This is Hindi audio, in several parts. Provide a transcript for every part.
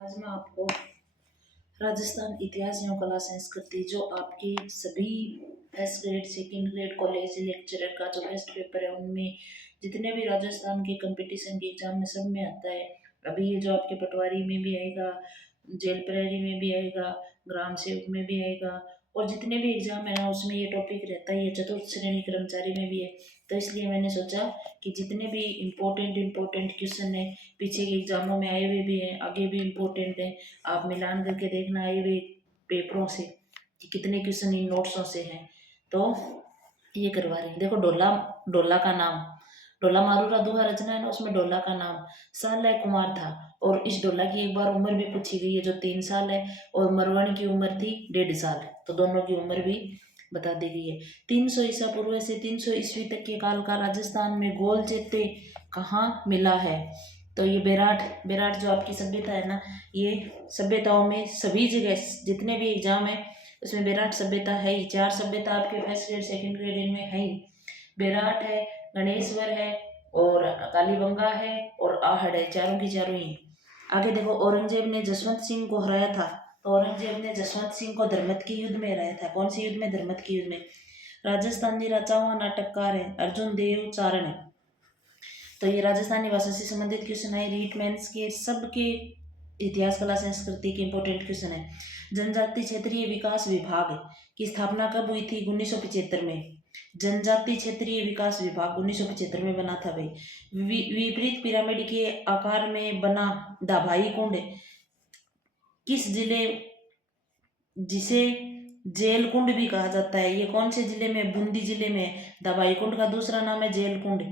आज मैं आपको राजस्थान इतिहास एवं कला संस्कृति जो आपके सभी first grade second grade college lecturer का जो बेस्ट पेपर है उनमें जितने भी राजस्थान के कंपटीशन के एग्जाम में सब में आता है। अभी ये जो आपके पटवारी में भी आएगा, जेल प्रहरी में भी आएगा, ग्राम सेवक में भी आएगा और जितने भी एग्जाम है ना उसमें ये टॉपिक रहता ही है। चतुर्थ श्रेणी कर्मचारी में भी है। तो इसलिए मैंने सोचा कि जितने भी इम्पोर्टेंट क्वेश्चन है पीछे के एग्जामों में आए हुए भी हैं, आगे भी इम्पोर्टेंट है, आप मिलान करके देखना आए हुए पेपरों से कि कितने क्वेश्चन इन नोट्सों से हैं। तो ये करवा रहे हैं। देखो डोला, डोला का नाम डोला मारूरा दुहा रचना है ना, उसमें डोला का नाम सालय कुमार था। और इस डोला की एक बार उम्र भी पूछी गई है जो 3 साल है, और मरवाणी की उम्र थी 1.5 साल। तो दोनों की उम्र भी बता दी गई है। 300 ईसा पूर्व से 300 ईस्वी तक के काल का राजस्थान में गोल चेते कहाँ मिला है। तो ये बेराट बेराट जो आपकी सभ्यता है ना, ये सभ्यताओं में सभी जगह जितने भी एग्जाम है उसमें बेराट सभ्यता है ही। 4 सभ्यता आपके फर्स्ट ग्रेड सेकंड ग्रेड इनमें है ही। बेराट है, गणेश्वर है, और कालीबंगा है, और आहड़ है। चारों की चारों ही। आगे देखो, औरंगजेब ने जसवंत सिंह को हराया था। तो औरंगजेब ने जसवंत सिंह को धर्मत के युद्ध में हराया था। कौन सी युद्ध में? धर्मत के युद्ध में। राजस्थानी रचावा नाटककार है अर्जुन देव चारण। तो ये राजस्थानी भाषा से संबंधित क्वेश्चन है। रीट मेंस के सबके इतिहास कला संस्कृति के इंपॉर्टेंट क्वेश्चन है। जनजाति क्षेत्रीय विकास विभाग की स्थापना कब हुई थी? 1975 में। जनजाति क्षेत्रीय विकास विभाग 1975 में बना था भाई। विपरीत पिरामिड के आकार में बना दाभाई कुंड किस जिले, जिसे जेल कुंड भी कहा जाता है, ये कौन से जिले में? बूंदी जिले में। दाभाई कुंड का दूसरा नाम है जेल कुंड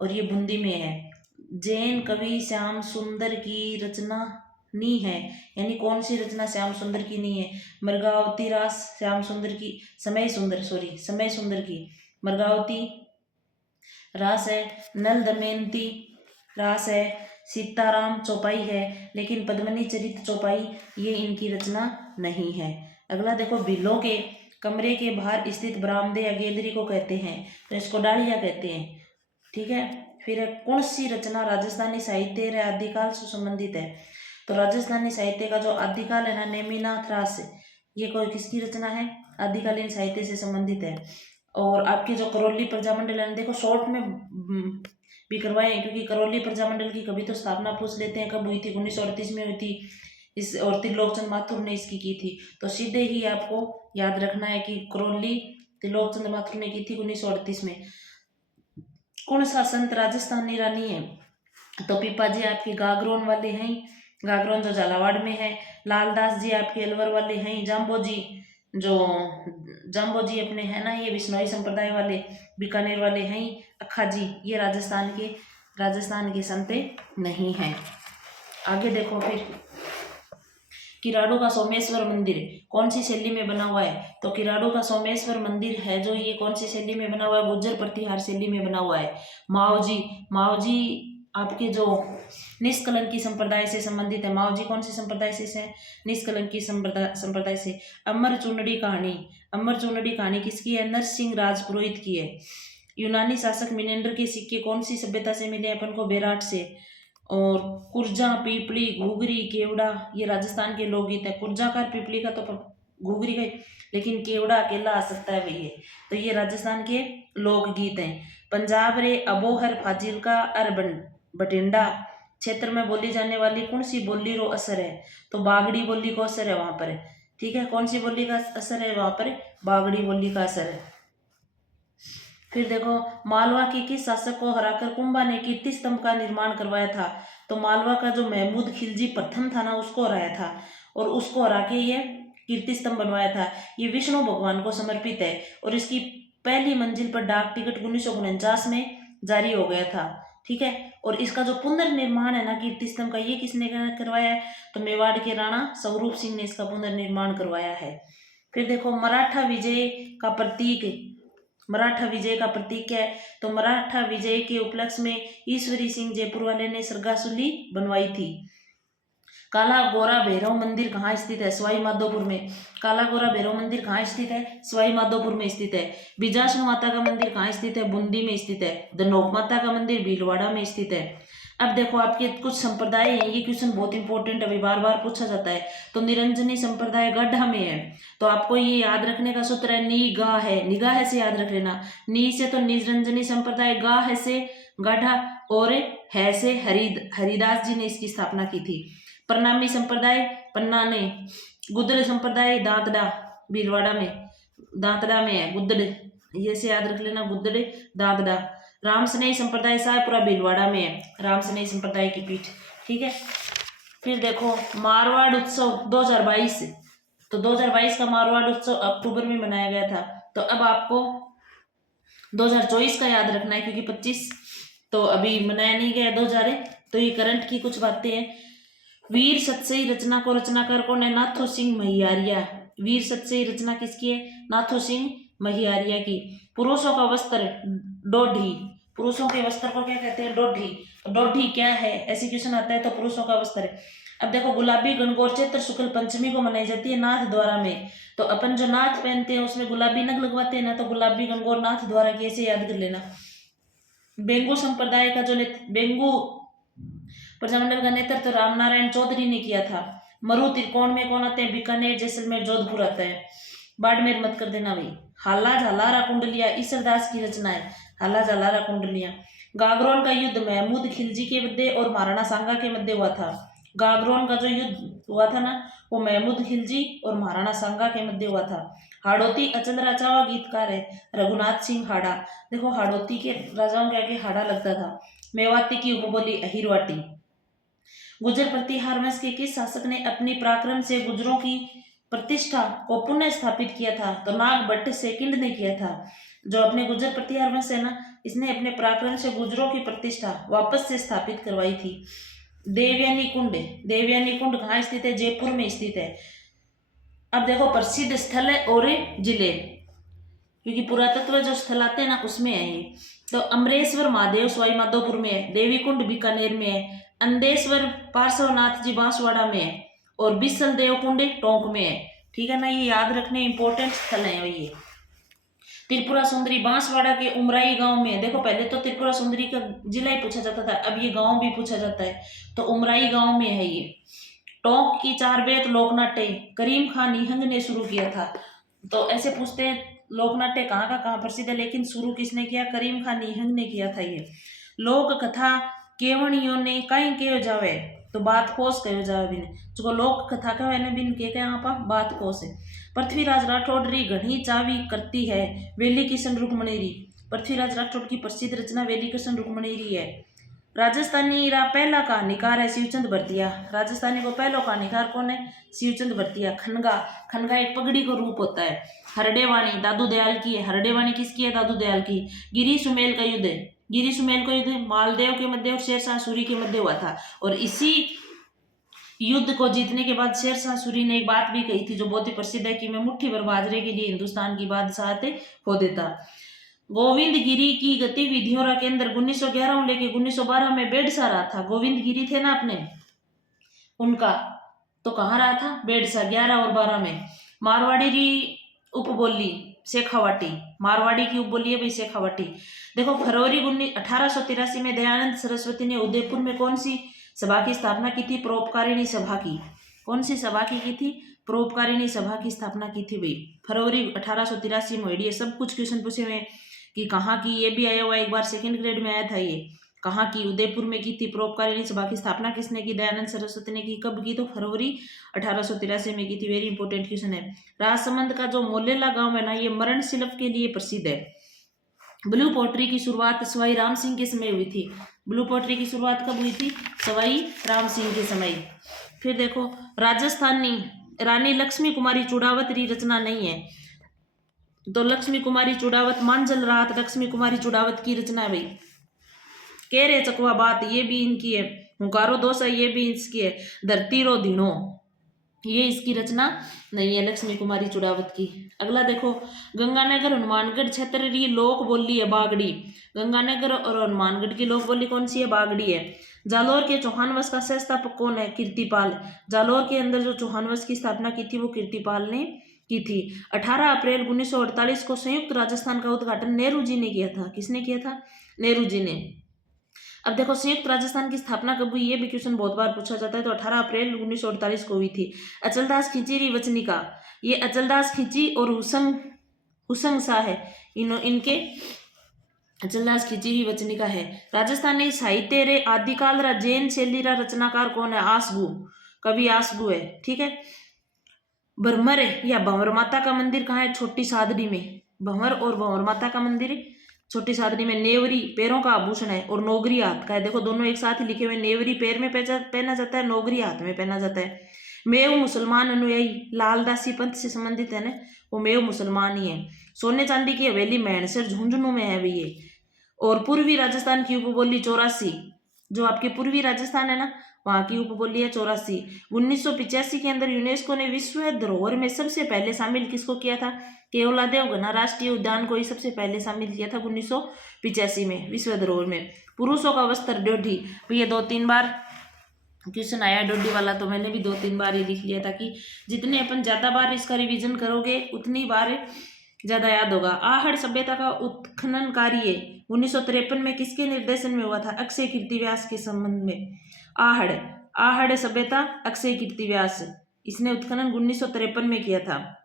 और ये बूंदी में है। जैन कवि श्याम सुंदर की रचना नी है, यानी कौन सी रचना श्याम सुंदर की नहीं है? मृगावती रास श्याम सुंदर की, समय सुंदर की मृगावती रास है। नल दमयंती रास है। सीताराम चौपाई है, लेकिन पद्मनी चरित चौपाई ये इनकी रचना नहीं है। अगला देखो, बिल्लों के कमरे के बाहर स्थित बरामदे या गैलरी को कहते हैं? तो इसको डालिया कहते हैं। ठीक है। फिर कौन सी रचना राजस्थानी साहित्य या आदिकाल से संबंधित है? तो राजस्थानी साहित्य का जो आदिकाल है ना, नेमिनाथ रास, ये कोई किसकी रचना है? आदिकालीन साहित्य से संबंधित है। और आपके जो करौली प्रजामंडल है, देखो शॉर्ट में भी करवाए हैं क्योंकि करौली प्रजामंडल की कभी तो स्थापना पूछ लेते हैं, कब हुई थी? 1938 में हुई थी। इस और त्रिलोकचंद माथुर ने इसकी की थी। तो सीधे ही आपको याद रखना है कि करौली त्रिलोकचंद माथुर ने की थी 1938 में। कौन सा संत राजस्थानी रानी है? तो पीपा जी आपके गागरोन वाले हैं, गागरोन जो झालावाड़ में है। लालदास जी आपके अलवर वाले हैं। जाम्बो जी अपने है ना, ये बिश्नोई संप्रदाय वाले बीकानेर वाले हैं। अक्खा जी ये राजस्थान के संत नहीं हैं। आगे देखो, फिर किराड़ू का सोमेश्वर मंदिर कौन सी शैली में बना हुआ है? तो किराड़ू का सोमेश्वर मंदिर है जो, ये कौन सी शैली में बना हुआ है? गुर्जर प्रतिहार शैली में बना हुआ है। माओजी आपके जो निष्कलंकी संप्रदाय से संबंधित है। माओजी कौन से संप्रदाय से? निष्कलंकी संप्रदाय से। अमर चूनड़ी कहानी किसकी है? नरसिंह राज पुरोहित की है। यूनानी शासक मिनेंडर के सिक्के कौन सी सभ्यता से मिले अपन को? बेराट से। और कुर्जा, पीपली, घुघरी, केवड़ा ये राजस्थान के लोकगीत है। कुर्जा का, पीपली का तो घुघरी का, लेकिन केवड़ा अकेला आ सकता है भैया। तो ये राजस्थान के लोकगीत हैं। पंजाब रे अबोहर फाजिलका और बठिंडा क्षेत्र में बोली जाने वाली कौन सी बोली रो असर है? तो बागड़ी बोली को असर है वहां पर। ठीक है, कौन सी बोली का असर है वहां पर? बागड़ी बोली का असर है। फिर देखो, मालवा के किस शासक को हराकर कुंभा ने कीर्ति स्तंभ का निर्माण करवाया था? तो मालवा का जो महमूद खिलजी प्रथम था ना, उसको हराया था और उसको हरा के ये कीर्ति स्तंभ बनवाया था। ये विष्णु भगवान को समर्पित है और इसकी पहली मंजिल पर डाक टिकट 1949 में जारी हो गया था। ठीक है। और इसका जो पुनर्निर्माण है ना कीर्ति स्तंभ का, ये किसने करवाया है? तो मेवाड़ के राणा स्वरूप सिंह ने इसका पुनर्निर्माण करवाया है। फिर देखो, मराठा विजय का प्रतीक है? तो मराठा विजय के उपलक्ष्य में ईश्वरी सिंह जयपुर वाले ने सरगासुली बनवाई थी। काला गोरा भैरव मंदिर कहाँ स्थित है? सवाई माधोपुर में। काला गोरा भैरव मंदिर कहाँ स्थित है? सवाई माधोपुर में स्थित है। बिजासनु माता का मंदिर कहाँ स्थित है? बूंदी में स्थित है। दनोक माता का मंदिर भीलवाड़ा में स्थित है। अब देखो आपके कुछ संप्रदाय हैं, ये क्वेश्चन बहुत इंपॉर्टेंट अभी बार बार पूछा जाता है। तो निरंजनी संप्रदाय गढ़ में है, तो आपको ये याद रखने का सूत्र है निगाह है, निगाह से याद रख लेना। नी से तो निरंजनी संप्रदाय, गाह से गढ़ और है से हरिदास जी ने इसकी स्थापना की थी। प्रणामी संप्रदाय पन्ना ने, गुदड़ संप्रदाय दांतड़ा भीलवाड़ा में, दांतड़ा में है गुदड़, ये से याद रख लेना गुदड़ दांतड़ा। राम स्नेही संप्रदाय साहपुरा भीलवाड़ा में है, राम स्नेही संप्रदाय की पीठ, ठीक है। फिर देखो मारवाड़ उत्सव 2022, तो 2022 का मारवाड़ उत्सव अक्टूबर में मनाया गया था। तो अब आपको 2024 का याद रखना है, क्योंकि 25 तो अभी मनाया नहीं गया 2000 है। तो ये करंट की कुछ बातें हैं। वीर सतसई रचना को रचनाकार कौन है? नाथू सिंह महियारिया। वीर सतसई रचना किसकी है? नाथू सिंह महियारिया की। पुरुषों का वस्त्र डोढी, पुरुषों के वस्त्र को क्या कहते हैं? डोढी। डोढी क्या है, ऐसे क्वेश्चन आता है तो पुरुषों का वस्त्र है। अब देखो गुलाबी गणगौर चैत्र शुक्ल पंचमी को मनाई जाती है नाथ द्वारा में। तो अपन जो नाथ पहनते हैं उसमें गुलाबी नग लगवाते हैं ना, तो गुलाबी गणगौर नाथ द्वारा की, ऐसे याद कर लेना। बेंगू संप्रदाय का जो बेंगू प्रजामंडल का नेतृत्व रामनारायण चौधरी ने किया था। मरु त्रिकोण में कौन आते हैं? बीकानेर जैसलमेर जोधपुर आता है। बाड़मेर मत कर देना भाई। हाला झालारा कुंडलिया ईश्वरदास की रचना है, हाला झालारा कुंडलिया। गागरोन का युद्ध महमूद खिलजी के मध्य और महाराणा सांगा के मध्य हुआ था। गागरोन का जो युद्ध हुआ था ना, वो महमूद खिलजी और महाराणा सांगा के मध्य हुआ था। हाड़ौती अचल राजावा गीतकार है रघुनाथ सिंह हाड़ा। देखो हाड़ौती के राजाओं के आगे हाड़ा लगता था। मेवाती की उपबोली अहिरवाटी। गुर्जर प्रतिहार वंश के किस शासक ने अपनी पराक्रम से गुर्जरों की प्रतिष्ठा को पुनः स्थापित किया था? तो नाग भट्ट सेकंड ने किया था। जो अपने गुर्जर प्रतिहार वंश है ना, इसने अपने पराक्रम से गुर्जरों की प्रतिष्ठा वापस से स्थापित करवाई थी। देवयानी कुंड, देवयानी कुंड कहाँ स्थित है? जयपुर में स्थित है। अब देखो प्रसिद्ध स्थल है और जिले, क्योंकि पुरातत्व जो स्थल आते हैं ना उसमें है ये। तो अमरेश्वर महादेव सवाई माधोपुर में है, देवी कुंड बीकानेर में है, अंदेश्वर पार्श्वनाथ जी बांसवाड़ा में है, और बिसल देव कुंड टोंक में है, ठीक है ना। ये याद रखने इंपॉर्टेंट स्थल है ये। त्रिपुरा सुंदरी बांसवाड़ा के उमराई गांव में। देखो पहले तो त्रिपुरा सुंदरी का जिला ही पूछा जाता था, अब ये गांव भी पूछा जाता है। तो उमराई गांव में है ये। टोंक की चार बेत लोकनाट्य करीम खान निहंग ने शुरू किया था। तो ऐसे पूछते हैं लोकनाट्य कहाँ का कहाँ प्रसिद्ध है, लेकिन शुरू किसने किया? करीम खान निहंग ने किया था ये। लोक कथा केवणियों ने कहीं कहो जावे, तो बात कोस कहो जावे बिन। जो लोक कथा कहे ने बिन के यहाँ पर बात कोस है। पृथ्वीराज राठौड़ री घनी चावी करती है वेली किशन रुक्मणी री। पृथ्वीराज राठौड़ की प्रसिद्ध रचना वेली किशन रुक्मणी री है। राजस्थानी रा पहला कहानीकार है शिवचंद भरतिया। राजस्थानी को पहला कहानीकार कौन है? शिवचंद भरतिया। खनगा, खनगा एक पगड़ी का रूप होता है। हरडेवाणी दादू दयाल की है। हरडेवाणी किसकी है? दादू दयाल की। गिरी सुमेल का युद्ध है, गिरी सुमेल का युद्ध मालदेव के मध्य और शेरशाह सूरी के मध्य हुआ था। और इसी युद्ध को जीतने के बाद शेरशाह सूरी ने एक बात भी कही थी जो बहुत ही प्रसिद्ध है कि मैं मुट्ठी भर बाजरे के लिए हिंदुस्तान की बादशाहते हो देता। गोविंद गिरी की गतिविधियों के अंदर 1911 लेके 1912 में बेडसा रहा था। गोविंद गिरी थे ना अपने, उनका तो कहाँ रहा था? बेडसा 11 और 12 में। मारवाड़ी की उपबोली शेखावाटी, मारवाड़ी की उपबोली है भाई शेखावाटी। देखो फरवरी 1883 में दयानंद सरस्वती ने उदयपुर में कौन सी सभा की स्थापना की थी? परोपकारिणी सभा की। कौन सी सभा की थी? परोपकारिणी सभा की स्थापना की थी भाई, फरवरी 1883 में हुई है। सब कुछ क्वेश्चन पूछे हुए कि कहाँ की, ये भी आया हुआ एक बार सेकंड ग्रेड में आया था ये। कहाँ की? उदयपुर में की थी। परोपकारिणी सभा की स्थापना किसने की? दयानंद सरस्वती ने की। कब की? तो फरवरी 1883 में की थी। वेरी इंपॉर्टेंट क्वेश्चन है। राजसमंद का जो मोलेला गांव है ना, ये मरण शिल्प के लिए प्रसिद्ध है। ब्लू पोट्री की शुरुआत सवाई राम सिंह के समय हुई थी। ब्लू पोट्री की शुरुआत कब हुई थी? सवाई राम सिंह के समय। फिर देखो राजस्थानी रानी लक्ष्मी कुमारी चूड़ावत री रचना नहीं है, तो लक्ष्मी कुमारी चूड़ावत मांझल रात लक्ष्मी कुमारी चूड़ावत की रचना है भाई। कह रहे चकवा बात ये भी इनकी है। हुंकारो दोसा ये भी इसकी है। धरती रो धीनो ये इसकी रचना नहीं है लक्ष्मी कुमारी चूड़ावत की। अगला देखो गंगानगर हनुमानगढ़ क्षेत्र की लोक बोली है बागड़ी। गंगानगर और हनुमानगढ़ की लोक बोली कौन सी है? बागड़ी है। जालोर के चौहान वंश का संस्थापक कौन है? कीर्तिपाल। जालोर के अंदर जो चौहान वंश की स्थापना की थी वो कीर्तिपाल ने की थी। 18 अप्रैल 1948 को संयुक्त राजस्थान का उद्घाटन नेहरू जी ने किया था। किसने किया था? नेहरू जी ने। अब देखो संयुक्त राजस्थान की स्थापना कब हुई, ये भी क्वेश्चन बहुत बार पूछा जाता है। तो 18 अप्रैल 1948 को हुई थी। अचलदास खिंची वचनिका, ये अचलदास खिंची और हुसंग शाह है, इनके अचलदास खिंची वचनिका है। राजस्थानी साहित्य रे आदिकाल रा जैन शैली रा रचनाकार कौन है, आसगु, कवि आसगु है। ठीक है। भ्रमर या भंवर माता का मंदिर कहाँ है, छोटी सादड़ी में। भंवर और भंवर माता का मंदिर छोटी सादड़ी में। नेवरी पैरों का आभूषण है और नोगरी हाथ का है। देखो दोनों एक साथ ही लिखे हुए, नेवरी पैर में पहना जाता है, नोगरी हाथ में पहना जाता है। मेव मुसलमान अनुयायी, लालदासी पंथ से संबंधित है ना, वो मेव मुसलमान ही है। सोने चांदी की हवेली मैणसर झुंझुनू में है भैया। और पूर्वी राजस्थान की उपबोली 84, जो आपके पूर्वी राजस्थान है ना, वहां की उपबोली है 84। 1985 के अंदर यूनेस्को ने विश्व धरोहर में सबसे पहले शामिल किसको किया था, केवलादेव घना राष्ट्रीय उद्यान को ही सबसे पहले शामिल किया था 1985 में विश्व धरोहर में। पुरुषों का वस्त्र डोडी, ये 2-3 बार क्वेश्चन आया डोडी वाला, तो मैंने भी 2-3 बार ये लिख लिया था कि जितने अपन ज्यादा बार इसका रिविजन करोगे उतनी बार ज्यादा याद होगा। आहड़ सभ्यता का उत्खनन कार्य 1953 में किसके निर्देशन में हुआ था, अक्षय कीर्तिव्यास के संबंध में। आहड़ सभ्यता अक्षय कीर्तिव्यास, इसने उत्खनन 1953 में किया था।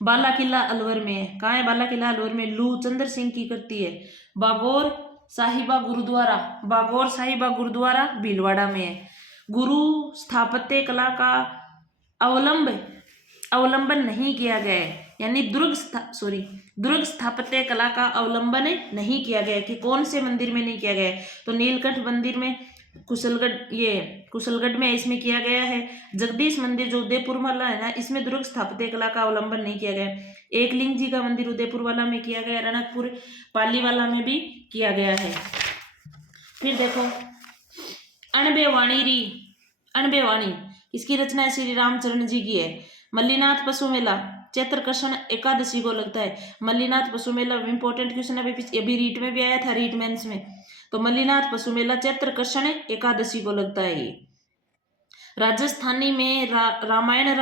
बाला किला अलवर में है, कहाँ है बाला किला अलवर में, लू चंद्र सिंह की करती है। बागौर साहिबा गुरुद्वारा भीलवाड़ा में है। गुरु स्थापत्य कला का अवलंबन नहीं किया गया है, यानी दुर्ग स्थापत्य कला का अवलंबन नहीं किया गया कि कौन से मंदिर में नहीं किया गया है, तो नीलकंठ मंदिर में, कुशलगढ़ में इसमें किया गया है। जगदीश मंदिर जो उदयपुर वाला है ना, इसमें दुर्ग स्थापत्य कला का अवलंबन नहीं किया गया। एकलिंग जी का मंदिर उदयपुर वाला में किया गया, रणकपुर पाली वाला में भी किया गया है। फिर देखो अणबे वाणी इसकी रचना श्री रामचरण जी की है। मल्लीनाथ पशु मेला चैत्र कृष्ण एकादशी को लगता है। मल्लीनाथ पशु मेला इंपॉर्टेंट क्वेश्चन अभी रीट में भी आया था, रीट मेंस में। तो मल्लीनाथ पशु मेला चैत्र कृष्ण एकादशी को लगता है। ये राजस्थानी में रामायण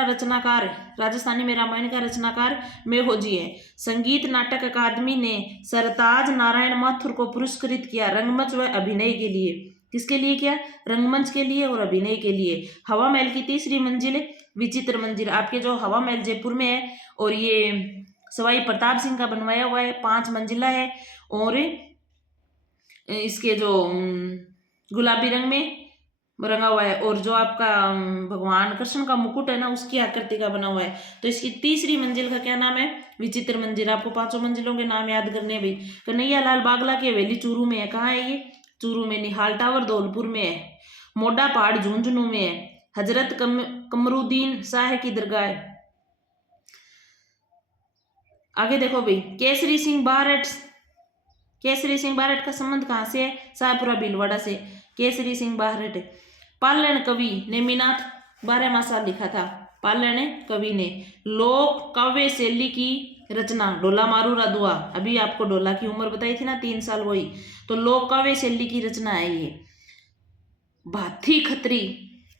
का रचनाकार मेघोजी है। संगीत नाटक अकादमी ने सरताज नारायण माथुर को पुरस्कृत किया रंगमंच व अभिनय के लिए। किसके लिए किया, रंगमंच के लिए और अभिनय के लिए। हवा महल की 3री मंजिल विचित्र मंदिर, आपके जो हवा महल जयपुर में है और ये सवाई प्रताप सिंह का बनवाया हुआ है, 5 मंजिला है। और इसके जो गुलाबी रंग में रंगा हुआ है, और जो आपका भगवान कृष्ण का मुकुट है ना, उसकी आकृति का बना हुआ है। तो इसकी 3री मंजिल का क्या नाम है, विचित्र मंदिर। आपको 5 मंजिलों के नाम याद करने भाई। कन्हैया लाल बागला की हवेली चूरू में है, कहाँ है ये, चूरू में। निहाल टावर धौलपुर में है। मोटा पहाड़ झुंझुनू में है। हजरत कमरुद्दीन शाह की दरगाह है। आगे देखो भाई, केसरी सिंह बारठ का संबंध कहाँ से है, शाहपुरा भीलवाड़ा से। केसरी सिंह बारठ पालन कवि ने मीनाथ 12 लिखा था। पालन कवि ने लोक काव्य शैली की रचना ढोला मारू रादुआ, अभी आपको ढोला की उम्र बताई थी ना 3 साल, वही तो लोक काव्य शैली की रचना है ये।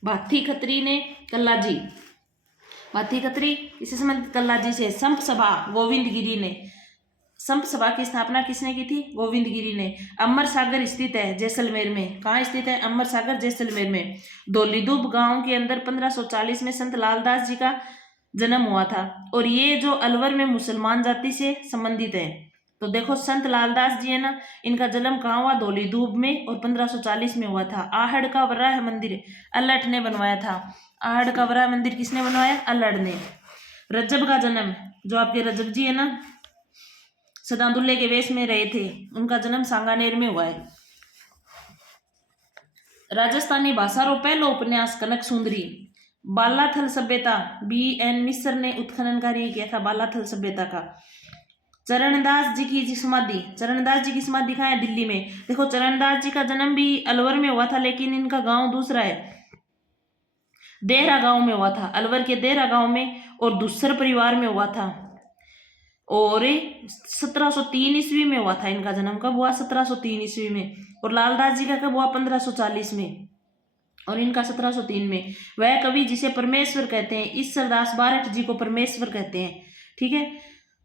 भाथी खत्री ने कल्लाजी, भाथी खत्री इसे संबंधित कल्लाजी से। संप सभा गोविंद गिरी ने, संप सभा की स्थापना किसने की थी, गोविंद गिरी ने। अमर सागर स्थित है जैसलमेर में, कहाँ स्थित है, अमर सागर जैसलमेर में। धौलीधूप गांव के अंदर 1540 में संत लालदास जी का जन्म हुआ था, और ये जो अलवर में मुसलमान जाति से संबंधित है। तो देखो संत लालदास जी है ना, इनका जन्म कहाँ हुआ, धौलीधूप में, और 1540 में हुआ था। आहड़ का वराह मंदिर अल्लठ ने बनवाया था। आहड़ का वराह मंदिर किसने बनवाया, अल्लड़ ने। रज्जब का जन्म, जो आपके रज्जब जी है ना, सदादुल्ले के वेश में रहे थे, उनका जन्म सांगानेर में हुआ है। राजस्थानी भाषा रो पहलो उपन्यास कनक सुंदरी। बालाथल सभ्यता BN मिश्र ने उत्खनन कार्य किया था बालाथल सभ्यता का। चरणदास जी की समाधि कहाँ है, दिल्ली में। देखो चरणदास जी का जन्म भी अलवर में हुआ था, लेकिन इनका गांव दूसरा है, देहरा गांव में हुआ था, अलवर के देहरा गांव में, और दूसर परिवार में हुआ था। और 1703 ईस्वी में हुआ था इनका जन्म। कब हुआ, 1703 ईस्वी में। और लालदास जी का कब हुआ, 1540 में, और इनका 1703 में। वह कवि जिसे परमेश्वर कहते हैं, ईश्वरदास बारठ जी को परमेश्वर कहते हैं। ठीक है।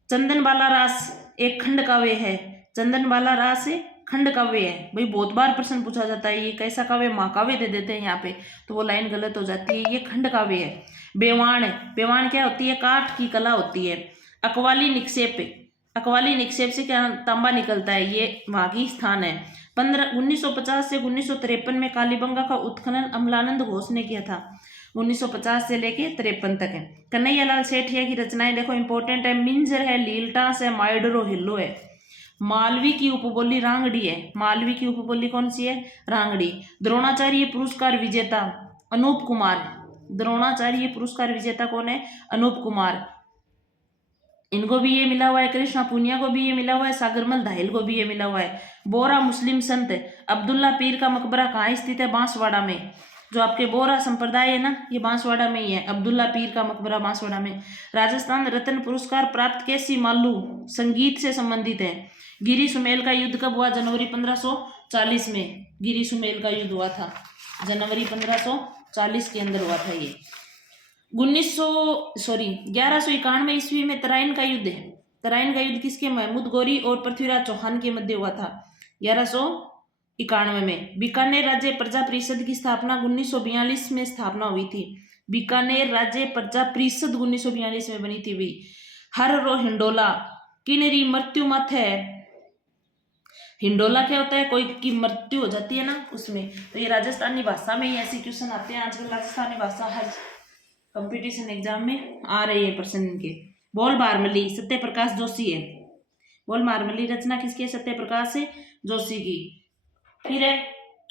चंदन बाला रास एक खंड काव्य है। चंदन बाला रास खंड काव्य है। भाई बहुत बार प्रश्न पूछा जाता है ये कैसा काव्य, महाकाव्य दे देते हैं यहाँ पे, तो वो लाइन गलत हो जाती है, ये खंड काव्य है। बेवाण है, बेवाण क्या होती है, काठ की कला होती है। अकवाली निक्षेप, अकवाली निक्षेप से क्या तांबा निकलता है, ये वहाँ की स्थान है। 1950 से 1953 में कालीबंगा का उत्खनन अमलानंद घोष ने किया था। 1950 से लेके 53 तक है। कन्हैयालाल सेठिया की रचनाएं देखो इंपॉर्टेंट है, मिंजर है, लीलटास है, माइडरो हिल्लो है। मालवी की उपबोली रांगड़ी है, मालवी की उपबोली कौन सी है, रांगड़ी। द्रोणाचार्य पुरस्कार विजेता अनूप कुमार, द्रोणाचार्य पुरस्कार विजेता कौन है, अनूप कुमार। इनको भी ये मिला हुआ है, कृष्णा पूनिया को भी ये मिला हुआ है, सागरमल धाहिल को भी ये मिला हुआ है। बोरा मुस्लिम संत अब्दुल्ला पीर का मकबरा कहाँ स्थित है, बांसवाड़ा में। जो आपके बोरा संप्रदाय है ना, ये बांसवाड़ा में ही है, अब्दुल्ला पीर का मकबरा बांसवाड़ा में। राजस्थान रत्न पुरस्कार प्राप्त केसी मालू संगीत से संबंधित है। गिरी सुमेल का युद्ध कब हुआ, जनवरी 1540 में गिरी सुमेल का युद्ध हुआ था, जनवरी 1540 के अंदर हुआ था ये। 1191 ईस्वी में तराइन का युद्ध है। तराइन का युद्ध किसके, महमूद गौरी और पृथ्वीराज चौहान के मध्य हुआ था 1191 में। बीकानेर राज्य प्रजा परिषद की स्थापना 1942 में स्थापना हुई थी। बीकानेर राज्य प्रजा परिषद 1942 में बनी थी भी। हर रो हिंडोला किनरी मृत्यु मत है। हिंडोला क्या होता है, कोई की मृत्यु हो जाती है ना उसमें, तो ये राजस्थानी भाषा में ही ऐसे क्वेश्चन आते हैं आजकल। राजस्थानी भाषा हर कंपटीशन एग्जाम में आ रही है प्रश्न इनके। बोल बारमली सत्य प्रकाश जोशी है, बोल बारमली रचना किसकी है, सत्य प्रकाश जोशी की। फिर है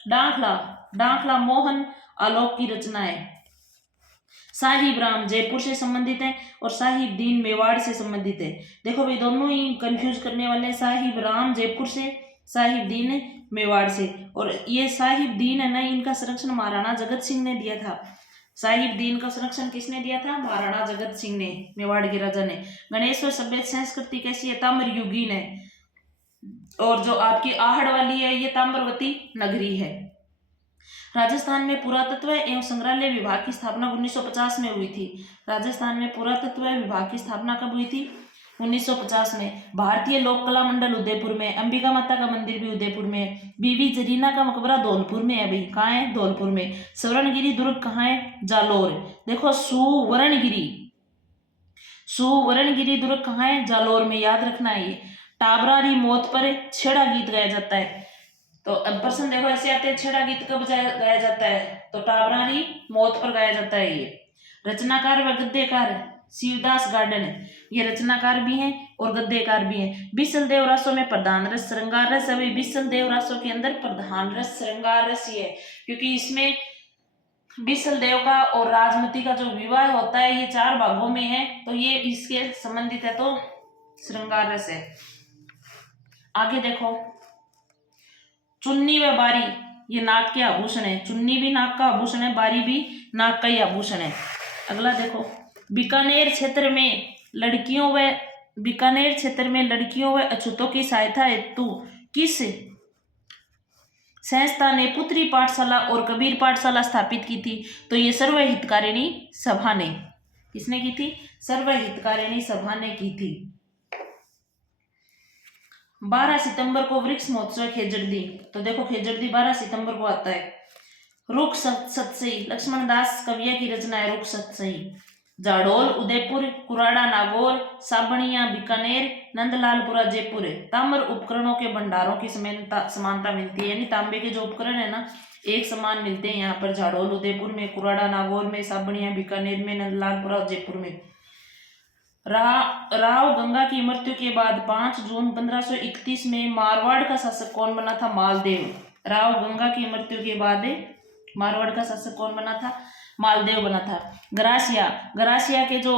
डांखला, डांखला मोहन आलोक की रचना है। साहिब राम जयपुर से संबंधित है और साहिब दीन मेवाड़ से संबंधित है। देखो भाई दोनों ही कंफ्यूज करने वाले, साहिब राम जयपुर से, साहिब दीन मेवाड़ से। और ये साहिब दीन है ना, इनका संरक्षण महाराणा जगत सिंह ने दिया था। साहिब दीन का संरक्षण किसने दिया था, महाराणा जगत सिंह ने, मेवाड़ के राजा ने। गणेश्वर सभ्यता संस्कृति कैसी है, ताम्र युगीन है। और जो आपकी आहड़ वाली है ये ताम्रवती नगरी है। राजस्थान में पुरातत्व एवं संग्रहालय विभाग की स्थापना 1950 में हुई थी। राजस्थान में पुरातत्व विभाग की स्थापना कब हुई थी, 1950 में। भारतीय लोक कला मंडल उदयपुर में, अंबिका माता का मंदिर भी उदयपुर में, बीबी जरीना का मकबरा धौलपुर में है। भाई कहाँ है, धौलपुर में। स्वर्णगिरी दुर्ग कहाँ है, जालोर। देखो सुवर्णगिरी, सुवर्णगिरी दुर्ग कहाँ है, जालोर में, याद रखना है ये। टाबरारी मौत पर छेड़ा गीत गाया जाता है। तो अब प्रश्न देखो ऐसे आते हैं, छेड़ा गीत कब गाया जाता है, तो टाबरारी मौत पर गाया जाता है ये। रचनाकार व गद्यकार शिवदास गार्डन है, ये रचनाकार भी हैं और गद्यकार भी हैं। बिसल देव रासों में प्रधान रस श्रृंगार रस। अभी बिसल देव रासों के अंदर प्रधान रस श्रृंगार रस ही है, क्योंकि इसमें बिसल देव का और राजमती का जो विवाह होता है ये 4 भागों में है, तो ये इसके संबंधित है, तो श्रृंगार रस है। आगे देखो, चुन्नी व बारी ये नाक के आभूषण है। चुन्नी भी नाक का आभूषण है, बारी भी नाक का ही आभूषण है। अगला देखो, बीकानेर क्षेत्र में लड़कियों व अछूतों की सहायता हेतु किस संस्था ने पुत्री पाठशाला और कबीर पाठशाला स्थापित की थी, तो ये सर्वहितकारिणी सभा ने। किसने की थी, सर्वहितकारिणी सभा ने की थी। 12 सितंबर को वृक्ष महोत्सव खेजड़दी, तो देखो खेजड़दी 12 सितंबर को आता है। रुख सतसई लक्ष्मण दास कविया की रचना है, रुख सतसई। जाडोल उदयपुर, कुराड़ा नागौर, साबणिया बीकानेर, नंदलालपुरा जयपुर। ताम्र उपकरणों के भंडारों की समानता मिलती है, यानी तांबे के जो उपकरण है ना एक समान मिलते हैं यहाँ पर, जाडोल उदयपुर में, कुराड़ा नागौर में, साबणिया बीकानेर में, नंदलालपुरा जयपुर में। राव गंगा की मृत्यु के बाद 5 जून 1531 में मारवाड़ का शासक कौन बना था, मालदेव। राव गंगा की मृत्यु के बाद मारवाड़ का शासक कौन बना था, मालदेव बना था। गरासिया, गरासिया के जो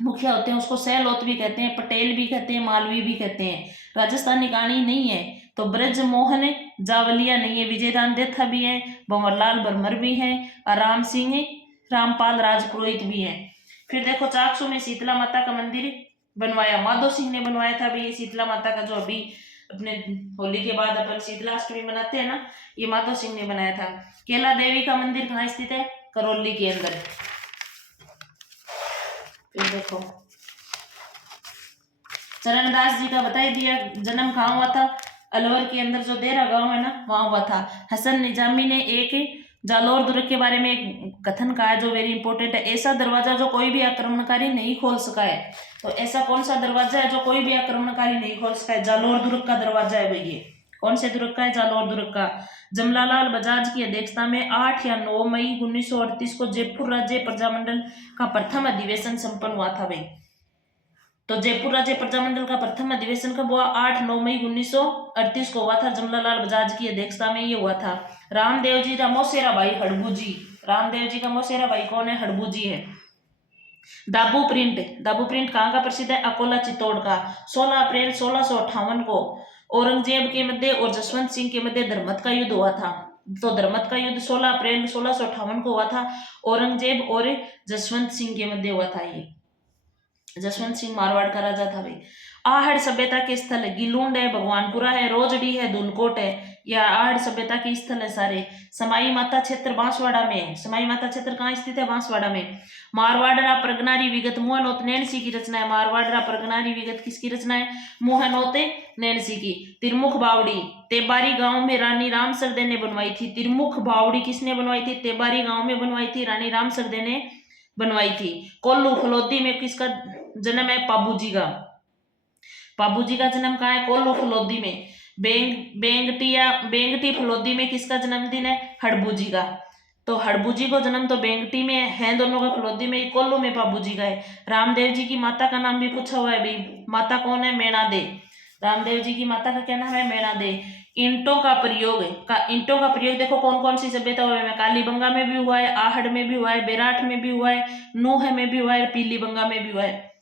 मुखिया होते हैं उसको सैलोत भी कहते हैं, पटेल भी कहते हैं, मालवी भी कहते हैं। राजस्थानी कहानी नहीं है तो ब्रज मोहन जावलिया नहीं है, विजयदान देथा भी है, भंवरलाल बर्मर भी है, और राम सिंह रामपाल राजपुरोहित भी है। फिर देखो, चाकसू में शीतला माता का मंदिर बनवाया, माधो सिंह ने बनवाया था। भी शीतला माता का जो अभी अपने होली के बाद अपन शीतलाष्टमी मनाते हैं ना, ये माधो सिंह ने बनाया था। केला देवी का मंदिर कहाँ स्थित है, करौली के अंदर। फिर देखो, चरणदास जी का बता दिया जन्म कहाँ हुआ था, अलवर के अंदर जो देरा गांव है ना, वहां हुआ था। हसन निजामी ने एक जालौर दुर्ग के बारे में एक कथन कहा है जो वेरी इंपॉर्टेंट है। ऐसा दरवाजा जो कोई भी आक्रमणकारी नहीं खोल सका है। तो ऐसा कौन सा दरवाजा है जो कोई भी आक्रमणकारी नहीं खोल सका है? जालौर दुर्ग का दरवाजा है भाई। ये कौन से दुर्ग का है? जालौर दुर्ग का। जमनालाल बजाज की अध्यक्षता में 8 या 9 मई 1938 को जयपुर राज्य प्रजामंडल का प्रथम अधिवेशन संपन्न हुआ था भाई। तो जयपुर राज्य प्रजामंडल का प्रथम अधिवेशन कब हुआ? 8-9 मई 1938 को हुआ था। जमनालाल बजाज की अध्यक्षता में ये हुआ था। रामदेव जी का मौसेरा भाई हड़बू जी। रामदेव जी का मौसेरा भाई कौन है? हड़बू जी है। दाबू प्रिंट। दाबू प्रिंट कहाँ का प्रसिद्ध है? अकोला चित्तौड़ का। 16 अप्रैल 1658 को औरंगजेब के मध्य और जसवंत सिंह के मध्य धर्मत का युद्ध हुआ था। तो धर्मत का युद्ध 16 अप्रैल 1658 को हुआ था। औरंगजेब और जसवंत सिंह के मध्य हुआ था। ये जसवंत सिंह मारवाड़ का राजा था भाई। आहड़ सभ्यता के स्थल गिलूंड है, भगवानपुरा है, रोजडी है, धुनकोट है। यह आहड़ सभ्यता के स्थल है सारे। समाई माता क्षेत्र बांसवाड़ा में है। समाई माता क्षेत्र कहाँ स्थित है? बांसवाड़ा में। मारवाड़रा प्रगनारी विगत मोहनोत नैणसी की रचना है। मारवाड़रा प्रगनारी विगत किसकी रचना है? मोहनोते नैणसी की। तिरमुख बावड़ी तेबारी गांव में रानी रामसरदे ने बनवाई थी। तिरमुख बावड़ी किसने बनवाई थी? तेबारी गांव में बनवाई थी, रानी रामसरदे ने बनवाई थी। कोल्लू फलोदी में किसका जन्म है? पाबूजी का। पाबूजी का जन्म कहाँ है? कोल्लू फलोदी में। बेंगटी फलोदी में किसका जन्मदिन है? हड़बूजी का। तो हड़बूजी को जन्म तो बेंगटी में है दोनों का, फलोदी में, कोल्लू में पाबूजी का है। रामदेव जी की माता का नाम भी पूछा हुआ है भाई। माता कौन है? मेणा दे। रामदेव जी की माता का क्या नाम है? मेणा दे। ईंटों का प्रयोग ईंटों का प्रयोग देखो कौन कौन सी सभ्यता में? कालीबंगा में भी हुआ है, आहड़ में भी हुआ है, बेराठ में भी हुआ है, नूह में भी हुआ है, पीलीबंगा में भी हुआ है।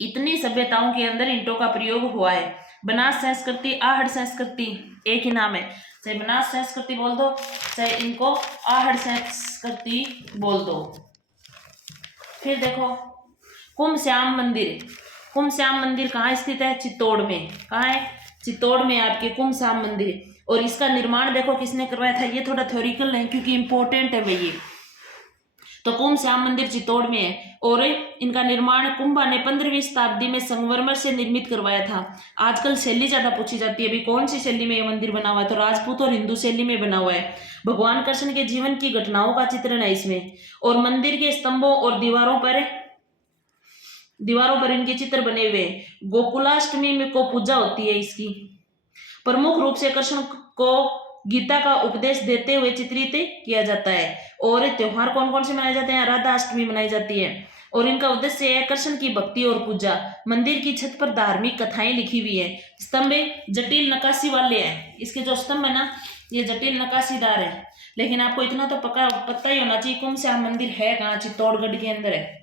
इतनी सभ्यताओं के अंदर ईंटों का प्रयोग हुआ है। बनास संस्कृति, आहड़ संस्कृति एक ही नाम है। चाहे बनास संस्कृति बोल दो, चाहे इनको आहड़ संस्कृति बोल दो। फिर देखो कुंभ श्याम मंदिर। कुंभ श्याम मंदिर कहाँ स्थित है? चित्तौड़ में। कहाँ है? चित्तौड़ में आपके कुंभ श्याम मंदिर। और इसका निर्माण देखो किसने करवाया था? ये थोड़ा थ्योरिकल है क्योंकि इंपॉर्टेंट है भैया। तो कुंभ श्याम मंदिर चित्तौड़ में है। और इनका निर्माण कुंभा ने 15वीं शताब्दी में संगमरमर से निर्मित करवाया था। आजकल शैली ज्यादा पूछी जाती है, अभी कौन सी शैली में ये मंदिर बना हुआ है? तो राजपूत और हिंदू शैली में बना हुआ है। भगवान कृष्ण के जीवन की घटनाओं का चित्रण है इसमें। और मंदिर के स्तंभों और दीवारों पर इनके चित्र बने हुए हैं। गोकुलाष्टमी में को पूजा होती है इसकी। प्रमुख रूप से कृष्ण को गीता का उपदेश देते हुए चित्रित किया जाता है। और त्योहार कौन कौन से मनाए जाते हैं? राधा अष्टमी मनाई जाती है। और इनका उद्देश्य है कृष्ण की भक्ति और पूजा। मंदिर की छत पर धार्मिक कथाएं लिखी हुई है। स्तंभ जटिल नक्काशी वाले हैं। इसके जो स्तंभ है ना, ये जटिल नक्काशीदार है। लेकिन आपको इतना तो पता ही होना चाहिए कुंभ श्याम मंदिर है कहाँ? चित्तौड़गढ़ के अंदर है।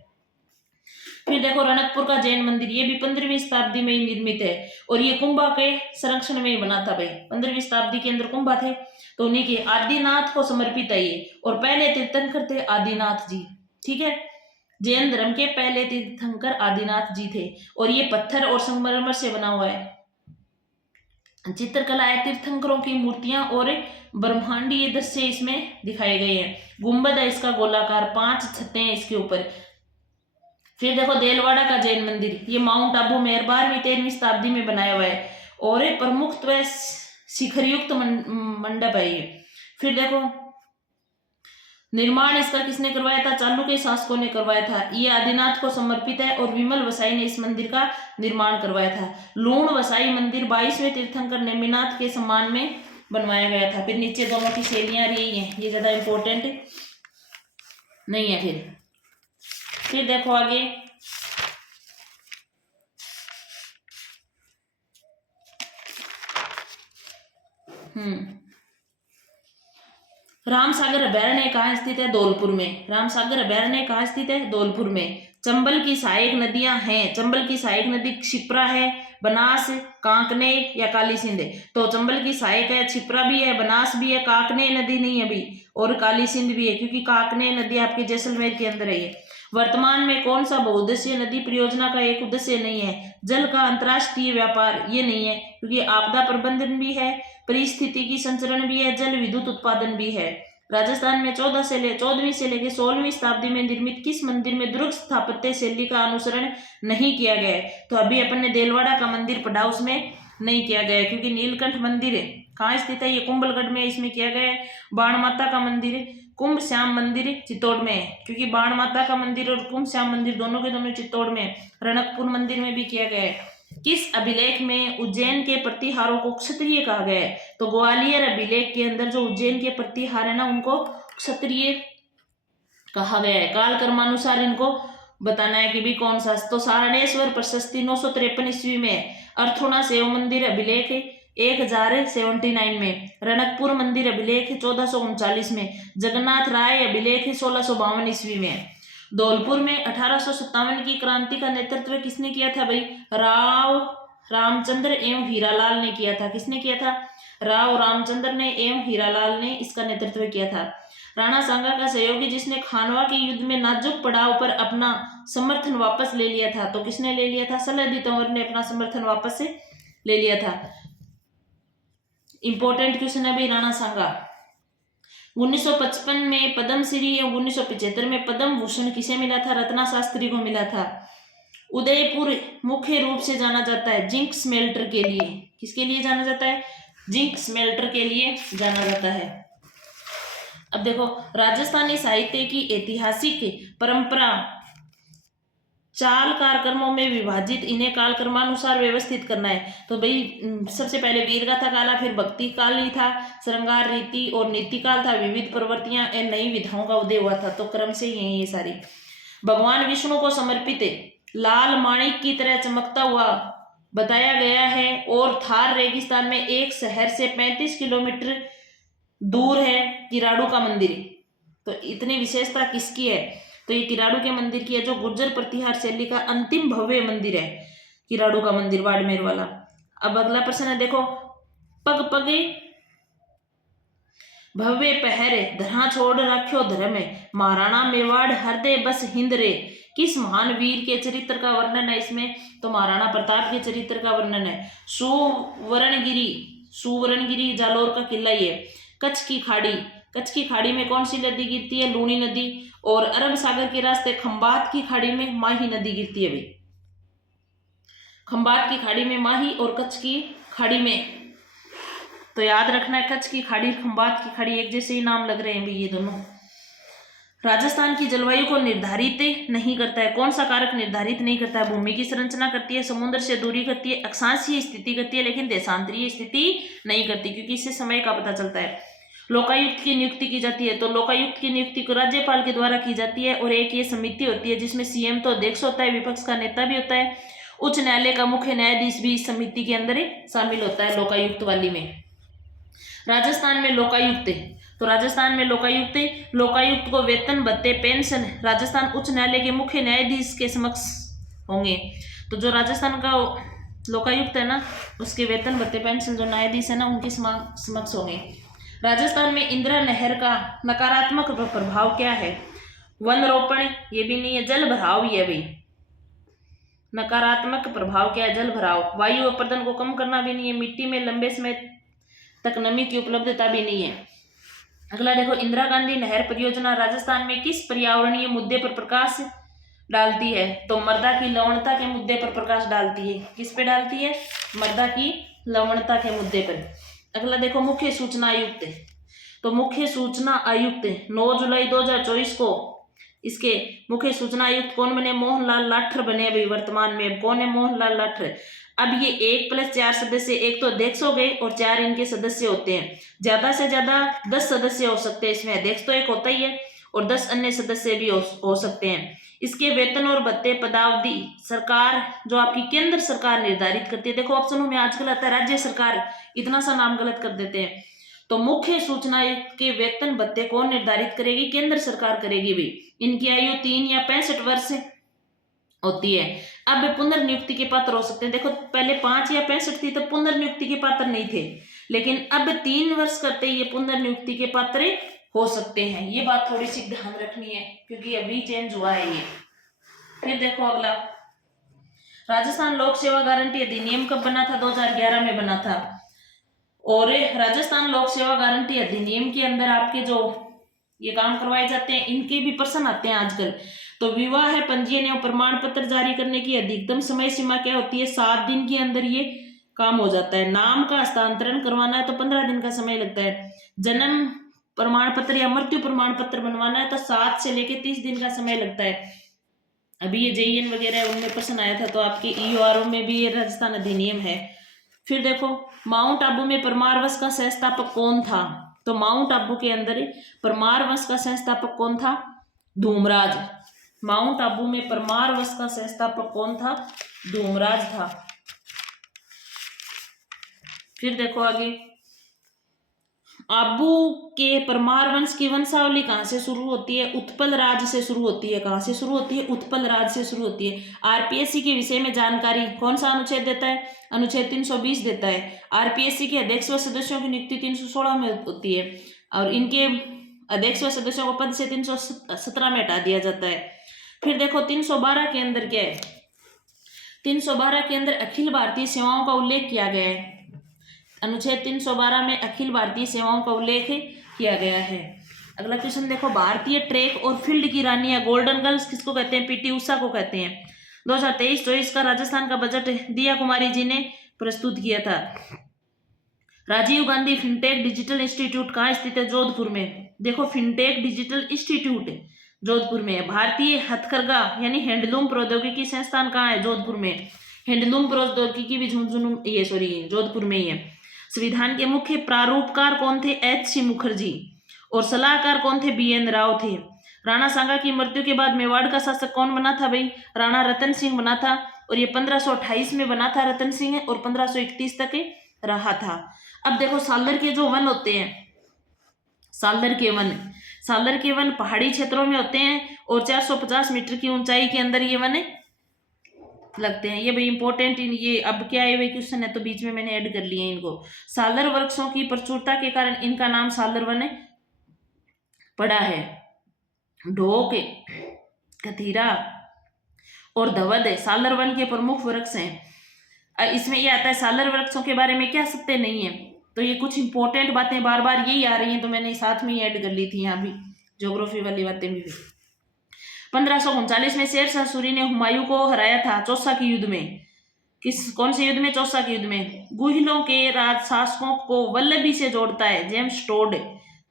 फिर देखो रणकपुर का जैन मंदिर, ये भी 15वीं शताब्दी में ही निर्मित है। और ये कुंभा के संरक्षण में ही बना था भाई। 15वीं शताब्दी के अंदर कुंभा थे, तो उन्हीं के आदिनाथ को समर्पित है ये। और पहले तीर्थंकर थे आदिनाथ जी। ठीक है, जैन धर्म के पहले तीर्थंकर आदिनाथ जी थे। और ये पत्थर और संगमरमर से बना हुआ है। चित्रकला है, तीर्थंकरों की मूर्तियां और ब्रह्मांडीय दृश्य इसमें दिखाए गए हैं। गुंबद है इसका गोलाकार, 5 छतें हैं इसके ऊपर। फिर देखो देलवाड़ा का जैन मंदिर, ये माउंट आबू में 12वीं-13वीं शताब्दी में बनाया हुआ है। और प्रमुख शिखरयुक्त मंडप है ये। फिर देखो निर्माण इसका किसने करवाया था? चालुक्य शासकों ने करवाया था। ये आदिनाथ को समर्पित है। और विमल वसाई ने इस मंदिर का निर्माण करवाया था। लूण वसाई मंदिर 22वें तीर्थंकर नेमिनाथ के सम्मान में बनवाया गया था। फिर नीचे दोनों की शैलियां रही हैं, ये ज्यादा इंपॉर्टेंट नहीं है। फिर देखो आगे रामसागर अभयारण्य कहाँ स्थित है? धौलपुर में। रामसागर अभयारण्य कहाँ स्थित है? धौलपुर में। चंबल की सहायक नदियां हैं। चंबल की सहायक नदी क्षिप्रा है, बनास, कांकने या काली सिंध। तो चंबल की सहायक है, क्षिप्रा भी है, बनास भी है, काकने नदी नहीं है अभी, और काली सिंध भी है, क्योंकि काकने नदी आपके जैसलमेर के अंदर है ये। वर्तमान में कौन सा बहुउद्देशीय नदी परियोजना का एक उद्देश्य नहीं है? जल का अंतर्राष्ट्रीय व्यापार, ये नहीं है, क्योंकि आपदा प्रबंधन भी है, परिस्थितिकी संचरण भी है, जल विद्युत उत्पादन भी है। राजस्थान में 14वीं से लेकर 16वीं शताब्दी में निर्मित किस मंदिर में दुर्ग स्थापत्य शैली का अनुसरण नहीं किया गया है? तो अभी अपन ने देलवाड़ा का मंदिर पढ़ा, उसमें नहीं किया गया है, क्योंकि नीलकंठ मंदिर है कहाँ स्थित है, ये कुंभलगढ़ में इसमें किया गया है। बाण माता का मंदिर है, कुंभ श्याम मंदिर चित्तौड़ में है, क्योंकि बाण माता का मंदिर और कुंभ श्याम मंदिर दोनों के दोनों चित्तौड़ में है। रणकपुर मंदिर में भी किया गया है। किस अभिलेख में उज्जैन के प्रतिहारों को क्षत्रिय कहा गया है, तो ग्वालियर अभिलेख के अंदर जो उज्जैन के प्रतिहार है ना उनको क्षत्रिय कहा गया है। काल कर्मानुसार इनको बताना है कि भी कौन सा, तो सारणेश्वर प्रशस्ति 953 ईस्वी में, अर्थुणा शिव मंदिर अभिलेख 1079 में, रणकपुर मंदिर अभिलेख 1439 में, जगन्नाथ राय अभिलेख 1652 ईस्वी में। धौलपुर में 1857 की क्रांति का नेतृत्व किसने किया था भाई, राव रामचंद्र एवं हीरालाल ने किया था। किसने किया था, राव रामचंद्र ने एवं हीरालाल ने इसका नेतृत्व किया था। राणा सांगा का सहयोगी जिसने खानवा के युद्ध में नाजुक पड़ाव पर अपना समर्थन वापस ले लिया था, तो किसने ले लिया था, सलाहउद्दीन तंवर ने अपना समर्थन वापस से ले लिया था। इंपॉर्टेंट क्वेश्चन है भाई राणा सांगा। 1955 में पद्मश्री या 1975 में पद्म भूषण किसे मिला था, रत्ना शास्त्री को मिला था। उदयपुर मुख्य रूप से जाना जाता है जिंक स्मेल्टर के लिए। किसके लिए जाना जाता है, जिंक स्मेल्टर के लिए जाना जाता है। अब देखो, राजस्थानी साहित्य की ऐतिहासिक परंपरा 4 कार्यक्रमों में विभाजित, इन्हें कालक्रमानुसार व्यवस्थित करना है। तो भाई सबसे पहले वीर गाथा काल, फिर भक्ति काल ही था, श्रृंगार रीति और नीति काल था, विविध प्रवृत्तियां एवं नई विधाओं का उदय हुआ था। तो क्रम से यही ये सारी भगवान विष्णु को समर्पित लाल माणिक की तरह चमकता हुआ बताया गया है। और थार रेगिस्तान में एक शहर से 35 किलोमीटर दूर है किराड़ू का मंदिर। तो इतनी विशेषता किसकी है, तो ये किराड़ू के मंदिर की है, जो गुर्जर प्रतिहार शैली का अंतिम भव्य मंदिर है किराड़ू का मंदिर, बाड़मेर वाला। अब अगला प्रश्न है, देखो, पग पगे भव्य पहरे धरा छोड़ रख्यो धर्म, महाराणा मेवाड़ हृदय बस हिंद रे, किस महान वीर के चरित्र का वर्णन है इसमें, तो महाराणा प्रताप के चरित्र का वर्णन है। सुवर्णगिरी जालोर का किला ही है। कच्छ की खाड़ी, कच्छ की खाड़ी में कौन सी नदी गिरती है, लूणी नदी। और अरब सागर के रास्ते खंबात की खाड़ी में माही नदी गिरती है भाई, खंबात की खाड़ी में माही और कच्छ की खाड़ी में। तो याद रखना है, कच्छ की खाड़ी खंबात की खाड़ी एक जैसे ही नाम लग रहे हैं भाई ये दोनों। राजस्थान की जलवायु को निर्धारित नहीं करता है, कौन सा कारक निर्धारित नहीं करता है, भूमि की संरचना करती है, समुद्र से दूरी करती है, अक्षांशीय स्थिति करती है, लेकिन देशांतरीय स्थिति नहीं करती, क्योंकि इससे समय का पता चलता है। लोकायुक्त की नियुक्ति की जाती है, तो लोकायुक्त की नियुक्ति को राज्यपाल के द्वारा की जाती है। और एक ये समिति होती है जिसमें सीएम तो अध्यक्ष होता है, विपक्ष का नेता भी होता है, उच्च न्यायालय का मुख्य न्यायाधीश भी इस समिति के अंदर शामिल होता है लोकायुक्त वाली में। राजस्थान में लोकायुक्त, तो राजस्थान में लोकायुक्त को वेतन भत्ते पेंशन राजस्थान उच्च न्यायालय के मुख्य न्यायाधीश के समक्ष होंगे। तो जो राजस्थान का लोकायुक्त है ना, उसके वेतन भत्ते पेंशन जो न्यायाधीश है ना उनके समक्ष होंगे। राजस्थान में इंदिरा नहर का नकारात्मक प्रभाव क्या है, वन रोपण ये भी नहीं है, जल भराव भी है भाई। नकारात्मक प्रभाव क्या है, जल भराव। वायु प्रदूषण को कम करना भी नहीं है, मिट्टी में लंबे समय तक नमी की उपलब्धता भी नहीं है। अगला देखो, इंदिरा गांधी नहर परियोजना राजस्थान में किस पर्यावरणीय मुद्दे पर प्रकाश डालती है, तो मृदा की लवणता के मुद्दे पर प्रकाश डालती है। किस पे डालती है, मृदा की लवणता के मुद्दे पर। अगला देखो, मुख्य सूचना आयुक्त, तो मुख्य सूचना आयुक्त 9 जुलाई 2024 को इसके मुख्य सूचना आयुक्त कौन बने, मोहनलाल लाठर बने अभी वर्तमान में। कौन है, मोहनलाल लाठर। अब ये 1+4 सदस्य, एक तो अध्यक्ष हो गए और 4 इनके सदस्य होते हैं। ज्यादा से ज्यादा 10 सदस्य हो सकते हैं इसमें, अध्यक्ष तो एक होता ही है और 10 अन्य सदस्य भी हो सकते हैं। इसके वेतन और भत्ते पदावधि सरकार, जो आपकी केंद्र सरकार निर्धारित करती है। देखो ऑप्शनों में आजकल आता है राज्य सरकार, इतना सा नाम गलत कर देते हैं। तो मुख्य सूचना आयुक्त के वेतन भत्ते कौन निर्धारित करेगी, केंद्र सरकार करेगी भी। इनकी आयु 3 या 65 वर्ष होती है। अब पुनर्नियुक्ति के पात्र हो सकते हैं। देखो पहले 5 या 65 थी तो पुनर्नियुक्ति के पात्र नहीं थे, लेकिन अब 3 वर्ष करते ये पुनर्नियुक्ति के पात्र हो सकते हैं। ये बात थोड़ी सी ध्यान रखनी है क्योंकि अभी चेंज हुआ है ये। फिर देखो अगला, राजस्थान लोक सेवा गारंटी अधिनियम कब बना था, 2011 में बना था। और राजस्थान लोक सेवा गारंटी अधिनियम के अंदर आपके जो ये काम करवाए जाते हैं इनके भी प्रश्न आते हैं आजकल। तो विवाह है पंजीयन एवं प्रमाण पत्र जारी करने की अधिकतम समय सीमा क्या होती है, 7 दिन के अंदर ये काम हो जाता है। नाम का हस्तांतरण करवाना है तो 15 दिन का समय लगता है। जन्म प्रमाण पत्र या मृत्यु प्रमाण पत्र बनवाना है तो 7 से लेके 30 दिन का समय लगता है। अभी ये जेईएन वगैरह है उनमें प्रश्न आया था, तो आपके ईओआरओ में भी ये राजस्थान अधिनियम है। फिर देखो माउंट आबू में परमार वंश का संस्थापक कौन था? तो माउंट आबू के अंदर परमार वंश का संस्थापक कौन था? धूमराज। माउंट आबू में परमार वंश का संस्थापक कौन था? धूमराज था। फिर देखो आगे, आबू के परमार वंश की वंशावली कहां से शुरू होती है? उत्पल राज से शुरू होती है। कहां से शुरू होती है? उत्पल राज से शुरू होती है। आरपीएससी के विषय में जानकारी कौन सा अनुच्छेद देता है? अनुच्छेद 320 देता है। आरपीएससी के अध्यक्ष व सदस्यों की नियुक्ति 316 में होती है और इनके अध्यक्ष व सदस्यों को पद से 317 में हटा दिया जाता है। फिर देखो 312 के अंदर क्या है? 312 के अंदर अखिल भारतीय सेवाओं का उल्लेख किया गया है। अनुच्छेद 312 में अखिल भारतीय सेवाओं का उल्लेख किया गया है। अगला क्वेश्चन देखो, भारतीय ट्रैक और फील्ड की रानी या गोल्डन गर्ल्स किसको कहते हैं? पीटी उषा को कहते हैं। 2023-24 का राजस्थान का बजट दिया कुमारी जी ने प्रस्तुत किया था। Rajiv Gandhi fintech digital institute कहाँ स्थित है? जोधपुर में। देखो फिनटेक डिजिटल इंस्टीट्यूट जोधपुर में है। भारतीय हथकरघा यानी हैंडलूम प्रौद्योगिकी संस्थान कहाँ है? जोधपुर में। हैंडलूम प्रौद्योगिकी भी जोधपुर में ही है। संविधान के मुख्य प्रारूपकार कौन थे? एच.सी. मुखर्जी। और सलाहकार कौन थे? बी.एन. राव थे। राणा सांगा की मृत्यु के बाद मेवाड़ का शासक कौन बना था भाई? राणा रतन सिंह बना था और ये 1528 में बना था रतन सिंह और 1531 तक रहा था। अब देखो सालर के जो वन होते हैं, सालर के वन पहाड़ी क्षेत्रों में होते हैं और 450 मीटर की ऊंचाई के अंदर ये वन लगते हैं। ये भाई इंपॉर्टेंट, ये अब क्या है, वे क्वेश्चन है तो बीच में मैंने ऐड कर लिए इनको। सालर वृक्षों की प्रचुरता के कारण इनका नाम सालर वन पड़ा है। ढोक, कथीरा और धवद सालर वन के प्रमुख वृक्ष हैं। इसमें ये आता है सालर वृक्षों के बारे में क्या सत्य नहीं है, तो ये कुछ इंपॉर्टेंट बातें बार बार यही आ रही हैं तो मैंने साथ में ही ऐड कर ली थी यहाँ भी, ज्योग्राफी वाली बातें भी। 1539 में शेरशाह सूरी ने हुमायूं को हराया था चौसा के युद्ध में। कौन से युद्ध में? चौसा के युद्ध में। गुहिलों के राज शासकों को वल्लभी से जोड़ता है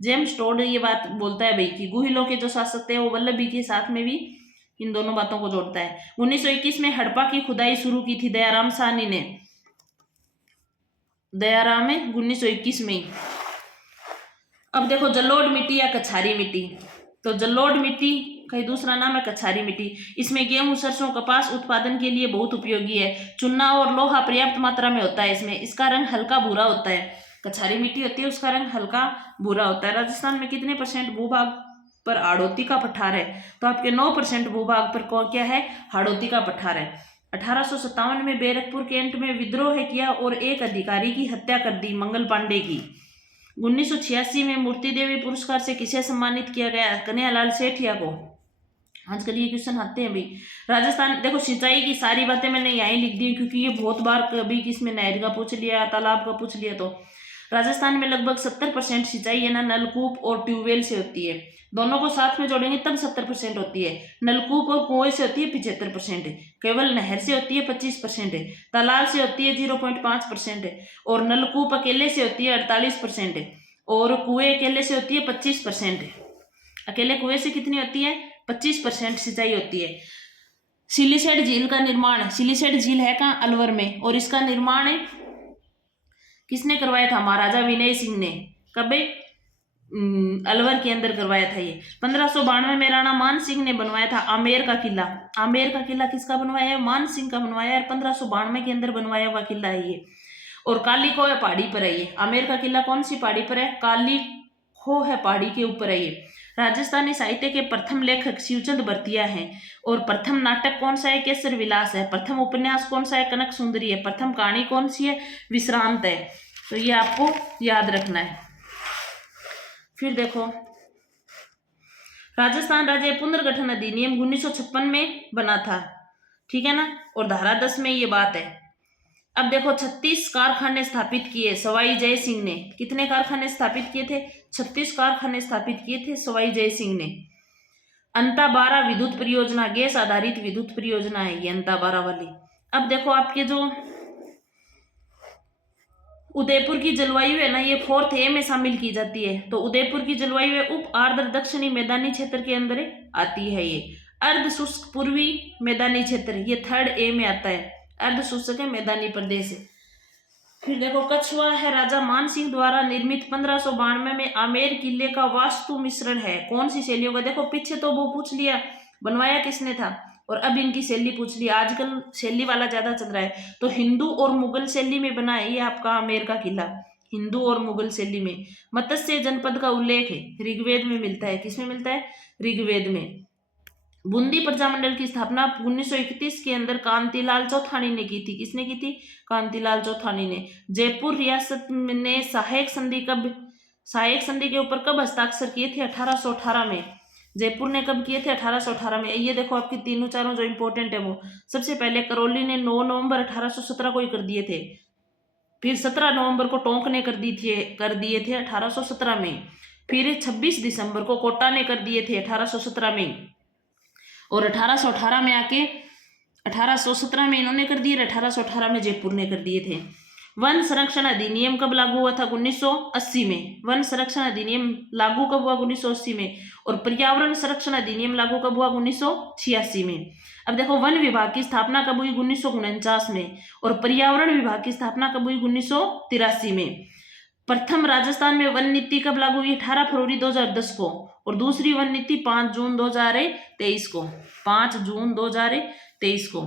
जेम्स टोड ये बात बोलता है भाई कि गुहिलों के जो शासक थे वो वल्लभी के साथ में भी इन दोनों बातों को जोड़ता है। 1921 में हड़प्पा की खुदाई शुरू की थी दयाराम साहनी ने। 1921 में। अब देखो जलोढ़ मिट्टी या कछारी मिट्टी, तो जलोढ़ मिट्टी कहीं दूसरा नाम है कछारी मिट्टी। इसमें गेहूं, सरसों, कपास उत्पादन के लिए बहुत उपयोगी है। चूना और लोहा पर्याप्त मात्रा में होता है इसमें। इसका रंग हल्का भूरा होता है। कछारी मिट्टी होती है उसका रंग हल्का भूरा होता है। राजस्थान में कितने % भूभाग पर हाड़ौती का पठार है? तो आपके 9% भूभाग पर क्या है? हाड़ौती का पठार है। 1857 में बैरकपुर कैंट में विद्रोह किया और एक अधिकारी की हत्या कर दी, मंगल पांडे की। 1986 में मूर्ति देवी पुरस्कार से किसे सम्मानित किया गया? कन्हैयालाल सेठिया को। आजकल ये क्वेश्चन आते हैं भाई। राजस्थान देखो सिंचाई की सारी बातें मैंने यहीं लिख दी क्योंकि ये बहुत बार कभी किसमें नहर का पूछ लिया, तालाब का पूछ लिया। तो राजस्थान में लगभग 70% सिंचाई है ना नलकूप और ट्यूबवेल से होती है। दोनों को साथ में जोड़ेंगे तब 70% होती है। नलकूप और कुएं से होती है 75%, केवल नहर से होती है 25%, तालाब से होती है 0.5% और नलकूप अकेले से होती है 48% और कुएं अकेले से होती है 25%। अकेले कुएं से कितनी होती है? 25% सिंचाई होती है। सिलीसेट झील का निर्माण, सिलीसेट झील है कहाँ? अलवर में, और इसका निर्माण किसने करवाया था? महाराजा विनय सिंह ने। कब? अलवर के अंदर करवाया था ये। 1592 में राणा मान सिंह ने बनवाया था आमेर का किला। आमेर का किला किसका बनवाया है? मान सिंह का बनवाया है। 1592 के अंदर बनवाया हुआ किला है ये। और काली खो है पहाड़ी पर है ये। आमेर का किला कौन सी पहाड़ी पर है? काली खो है पहाड़ी के ऊपर है ये। राजस्थानी साहित्य के प्रथम लेखक शिवचंद भरतिया हैं। और प्रथम नाटक कौन सा है? केसर विलास है। प्रथम उपन्यास कौन सा है? कनक सुंदरी है। प्रथम कहानी कौन सी है? विश्रांत है। तो ये आपको याद रखना है। फिर देखो राजस्थान राज्य पुनर्गठन अधिनियम 1956 में बना था, ठीक है ना, और धारा 10 में ये बात है। अब देखो 36 कारखाने स्थापित किए सवाई जय सिंह ने। कितने कारखाने स्थापित किए थे? 36 कारखाने स्थापित किए थे सवाई जय सिंह ने। अंताबारा विद्युत परियोजना गैस आधारित विद्युत परियोजना है ये अंताबारा वाली। अब देखो आपके जो उदयपुर की जलवायु है ना, ये 4th ए में शामिल की जाती है। तो उदयपुर की जलवायु है उप आर्द्र दक्षिणी मैदानी क्षेत्र के अंदर आती है। ये अर्ध शुष्क पूर्वी मैदानी क्षेत्र, ये 3rd ए में आता है। अर्ध शुष्क है, मैदानी प्रदेश है। फिर देखो कछुआ है राजा मानसिंह द्वारा निर्मित 1592 में आमेर किले का वास्तु मिश्रण है। कौन सी शैलियों का? देखो पीछे तो वो पूछ लिया बनवाया किसने था, और अब इनकी शैली पूछ ली। आजकल शैली वाला ज्यादा चल रहा है, तो हिंदू और मुगल शैली में बना है ये आपका आमेर का किला। हिंदू और मुगल शैली में। मत्स्य जनपद का उल्लेख है, ऋग्वेद में मिलता है। किसमें मिलता है? ऋग्वेद में। बूंदी प्रजामंडल की स्थापना 1931 के अंदर कांतिलाल चौथानी ने की थी। किसने की थी? कांतिलाल चौथानी ने। जयपुर रियासत ने सहायक संधि के ऊपर कब हस्ताक्षर किए थे? 1818 में। जयपुर ने कब किए थे? 1818 में। ये देखो आपकी तीनों चारों जो इंपॉर्टेंट है वो। सबसे पहले करौली ने 9 नवंबर 1817 को ही कर दिए थे। फिर 17 नवंबर को टोंक ने कर दिए थे 1817 में। फिर 26 दिसंबर को कोटा ने कर दिए थे 1817 में। और 1818 में आके 1817 में इन्होंने कर दिए, 1818 में जयपुर ने कर दिए थे। वन संरक्षण अधिनियम कब लागू हुआ था? 1980 में। वन संरक्षण अधिनियम लागू कब हुआ? 1980 में। और पर्यावरण संरक्षण अधिनियम लागू कब हुआ? 1986 में। अब देखो वन विभाग की स्थापना कब हुई? 1949 में। और पर्यावरण विभाग की स्थापना कब हुई? 1983 में। प्रथम राजस्थान में वन नीति कब लागू हुई? 18 फरवरी 2010 को। और दूसरी वन नीति 5 जून 2023 को। 5 जून 2023 को।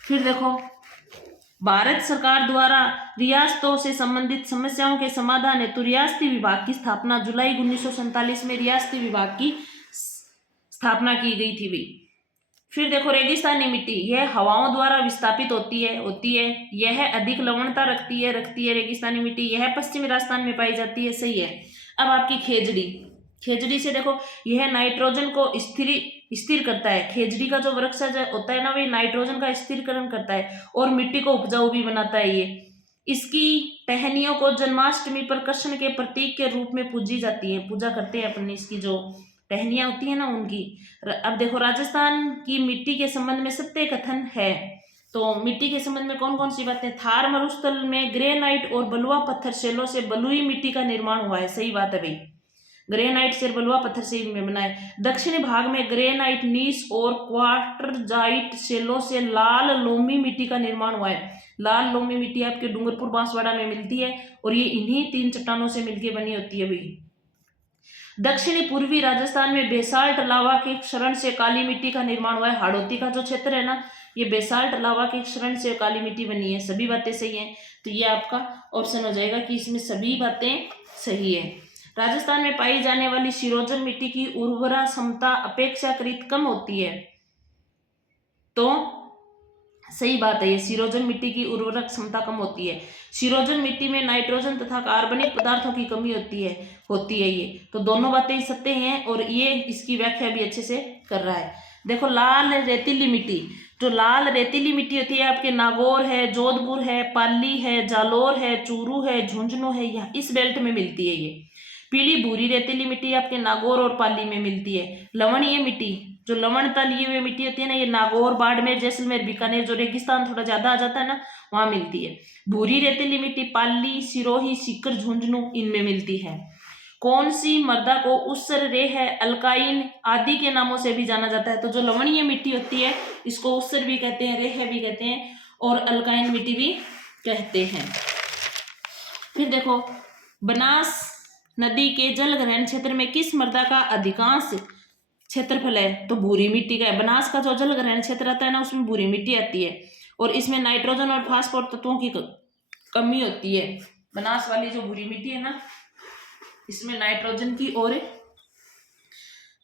फिर देखो भारत सरकार द्वारा रियासतों से संबंधित समस्याओं के समाधान हेतु रियासती विभाग की स्थापना जुलाई 1947 में रियासती विभाग की स्थापना की गई थी भी। फिर देखो रेगिस्तानी मिट्टी, यह हवाओं द्वारा विस्थापित होती है। यह अधिक लवणता रखती है रेगिस्तानी मिट्टी। यह पश्चिमी राजस्थान में पाई जाती है। सही है। अब आपकी खेजड़ी से देखो, यह नाइट्रोजन को स्थिर करता है। खेजड़ी का जो वृक्ष होता है ना, वह नाइट्रोजन का स्थिरीकरण करता है और मिट्टी को उपजाऊ भी बनाता है ये। इसकी टहनियों को जन्माष्टमी पर कृष्ण के प्रतीक के रूप में पूजी जाती है। पूजा करते हैं अपन इसकी, जो टहनियां होती है ना उनकी। अब देखो राजस्थान की मिट्टी के संबंध में सत्य कथन है। तो मिट्टी के संबंध में कौन कौन सी बातें? थार मरुस्थल में ग्रेनाइट और बलुआ पत्थर शैलों से बलुई मिट्टी का निर्माण हुआ है। सही बात है भाई, ग्रेनाइट से बलुआ पत्थर से में बना है। दक्षिणी भाग में ग्रेनाइट नीस और क्वार्टरजाइट शैलों से लाल लोमी मिट्टी का निर्माण हुआ है। लाल लोमी मिट्टी आपके डूंगरपुर बांसवाड़ा में मिलती है, और ये इन्हीं 3 चट्टानों से मिलकर बनी होती है भाई। दक्षिणी पूर्वी राजस्थान में बेसाल्ट लावा के क्षरण से काली मिट्टी का निर्माण हुआ है। हाड़ौती का जो क्षेत्र है ना, ये बेसाल्ट लावा के क्षरण से काली मिट्टी बनी है। सभी बातें सही हैं, तो ये आपका ऑप्शन हो जाएगा कि इसमें सभी बातें सही है। राजस्थान में पाई जाने वाली सिरोजन मिट्टी की उर्वरा क्षमता अपेक्षाकृत कम होती है। तो सही बात है, ये सिरोजन मिट्टी की उर्वरक क्षमता कम होती है। सिरोजन मिट्टी में नाइट्रोजन तथा कार्बनिक पदार्थों की कमी होती है ये। तो दोनों बातें सत्य हैं, और ये इसकी व्याख्या भी अच्छे से कर रहा है। देखो लाल रेतीली मिट्टी, जो लाल रेतीली मिट्टी होती है आपके नागौर है, जोधपुर है, पाली है, जालोर है, चूरू है, झुंझुनू है, यहाँ इस बेल्ट में मिलती है ये। पीली भूरी रेतीली मिट्टी आपके नागौर और पाली में मिलती है। लवणीय मिट्टी, जो लवणता लिए हुए मिट्टी होती है ना, ये नागौर, बाड़मेर, जैसलमेर, बीकानेर, जो रेगिस्तान थोड़ा ज्यादा आ जाता है ना, वहां मिलती है। भूरी रेतीली मिट्टी पाली, सिरोही, सीकर, झुंझुनू इनमें मिलती है। कौन सी मृदा को उत्सर रेह, अल्काइन आदि के नामों से भी जाना जाता है? तो जो लवणीय मिट्टी होती है इसको उत्सर भी कहते हैं, रेह भी कहते हैं, और अल्काइन मिट्टी भी कहते हैं। फिर देखो बनास नदी के जल ग्रहण क्षेत्र में किस मृदा का अधिकांश क्षेत्रफल है? तो भूरी मिट्टी का है। बनास का जो जल ग्रहण क्षेत्र आता है ना, उसमें भूरी मिट्टी आती है, और इसमें नाइट्रोजन और फास्फोरस तत्वों की कमी होती है। बनास वाली जो भूरी मिट्टी है ना, इसमें नाइट्रोजन की और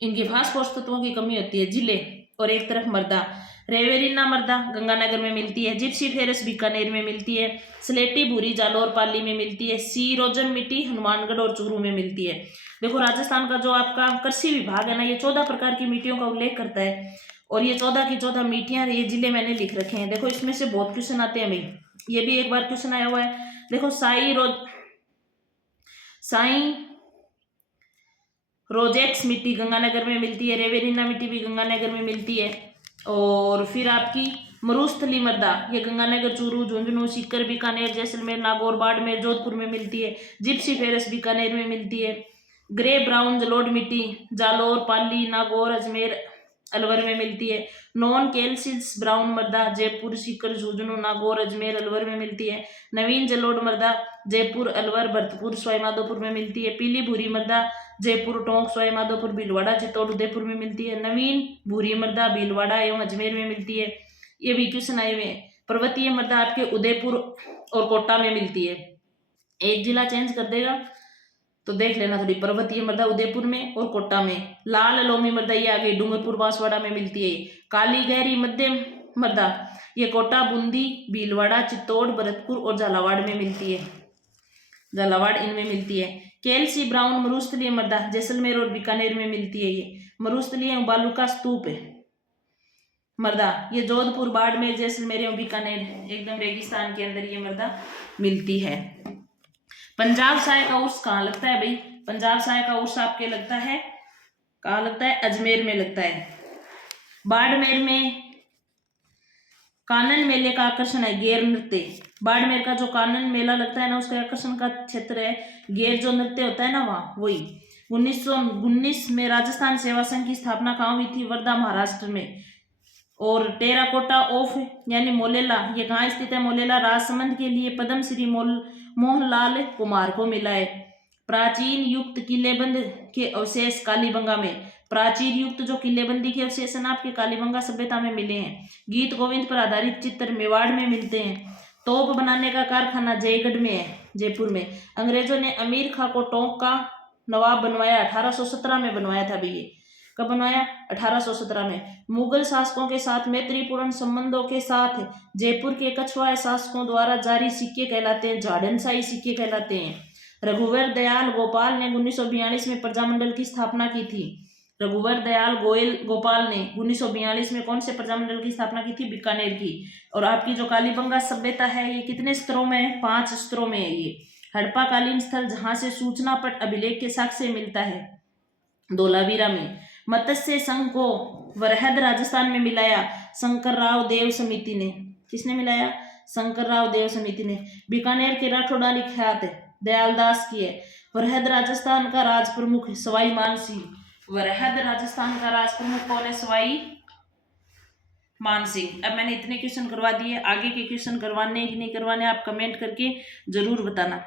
इनकी फास्फोरस तत्वों की कमी होती है। जिले और एक तरफ मृदा, रेवेरिना मृदा गंगानगर में मिलती है, जिप्सीफेरस बीकानेर में मिलती है, स्लेटी भूरी जालोर पाली में मिलती है, सिरोजन मिट्टी हनुमानगढ़ और चूरू में मिलती है। देखो राजस्थान का जो आपका कृषि विभाग है ना, ये 14 प्रकार की मिट्टियों का उल्लेख करता है, और ये 14 की 14 मिट्टियां, ये जिले मैंने लिख रखे हैं। देखो इसमें से बहुत क्वेश्चन आते हैं भाई, ये भी एक बार क्वेश्चन आया हुआ है। देखो साई रोजेक्स मिट्टी गंगानगर में मिलती है, रेवेरिना मिट्टी भी गंगानगर में मिलती है। और फिर आपकी मरुस्थली मृदा ये गंगानगर, चूरू, झुंझुनू, सीकर, बीकानेर, जैसलमेर, नागौर, बाड़मेर, जोधपुर में मिलती है। जिप्सी फेरस बीकानेर में मिलती है। ग्रे ब्राउन जलोढ़ मिट्टी जालोर, पाली, नागौर, अजमेर, अलवर में मिलती है। नॉन कैल्सियस ब्राउन मृदा जयपुर, सीकर, झुंझुनू, नागौर, अजमेर, अलवर में मिलती है। नवीन जलोढ़ मृदा जयपुर, अलवर, भरतपुर, सवाईमाधोपुर में मिलती है। पीली भूरी मृदा जयपुर, टोंक, सवाईमाधोपुर, भीलवाड़ा, चित्तौड़, उदयपुर में मिलती है। नवीन भूरी मृदा भीलवाड़ा एवं अजमेर में मिलती है। ये भी क्वेश्चन आए हुए हैं। पर्वतीय मृदा आपके उदयपुर और कोटा में मिलती है। एक जिला चेंज कर देगा तो देख लेना थोड़ी। पर्वतीय मृदा उदयपुर में और कोटा में। लाल लोमी मृदा ये आ गई डूंगरपुर, बांसवाड़ा में मिलती है। काली गहरी मध्यम मृदा ये कोटा, बूंदी, भीलवाड़ा, चित्तौड़, भरतपुर और झालावाड़ में मिलती है। झालावाड़ इनमें मिलती है। कैल्सी ब्राउन मरुस्थलीय मृदा जैसलमेर और बीकानेर में मिलती है। ये मरुस्थलीय बालू का स्तूप है मृदा ये जोधपुर, बाड़मेर, जैसलमेर एवं बीकानेर एकदम रेगिस्तान के अंदर ये मृदा मिलती है। पंजाब साय का उर्स कहाँ लगता है भाई? पंजाब साय का उर्स आपके लगता है कहाँ लगता है? अजमेर में लगता है। बाड़मेर में कानन मेले का आकर्षण है गेर नृत्य। बाड़मेर का जो कानन मेला लगता है ना उसका आकर्षण का क्षेत्र है गेर जो नृत्य होता है ना वहाँ वही। 1919 में राजस्थान सेवा संघ की स्थापना कहाँ हुई थी? वर्धा, महाराष्ट्र में। और टेराकोटा ऑफ यानी मोलेला ये कहाँ स्थित है? मोलेला राजसमंद के लिए पद्मश्री मोहनलाल कुमार को मिला है। प्राचीन युक्त किलेबंद के अवशेष कालीबंगा में। प्राचीन युक्त जो किलेबंदी के अवशेष है ना आपके कालीबंगा सभ्यता में मिले हैं। गीत गोविंद पर आधारित चित्र मेवाड़ में मिलते हैं। तोप बनाने का कारखाना जयगढ़ में है, जयपुर में। अंग्रेजों ने अमीर खां को टोंक का नवाब बनवाया, 1817 में बनवाया था भैया। कब बनवाया? 1817 में। मुगल शासकों के साथ मैत्रीपूर्ण संबंधों के साथ जयपुर के कछवाए शासकों द्वारा जारी सिक्के कहलाते हैं, झाड़नशाही सिक्के कहलाते हैं। रघुवर दयाल गोपाल ने 1942 में प्रजामंडल की स्थापना की थी। रघुवर दयाल गोपाल ने 1942 में कौन से प्रजामंडल की स्थापना की थी? बीकानेर की। और आपकी जो कालीबंगा सभ्यता है ये कितने स्तरों में है? 5 स्तरों में है ये। हड़प्पाकालीन स्थल जहां से सूचना पट अभिलेख के साक्ष्य मिलता है धोलावीरा में। मत्स्य संघ को वरहद राजस्थान में मिलाया शंकरराव देव समिति ने। किसने मिलाया? शंकरराव देव समिति ने। बीकानेर के राठौड़ानी ख्यात है दयालदास की है। वरहद राजस्थान का राज प्रमुख सवाई मानसिंह। वरहद राजस्थान का राज प्रमुख कौन है? सवाई मानसिंह। अब मैंने इतने क्वेश्चन करवा दिए, आगे के क्वेश्चन करवाने कि नहीं करवाने आप कमेंट करके जरूर बताना।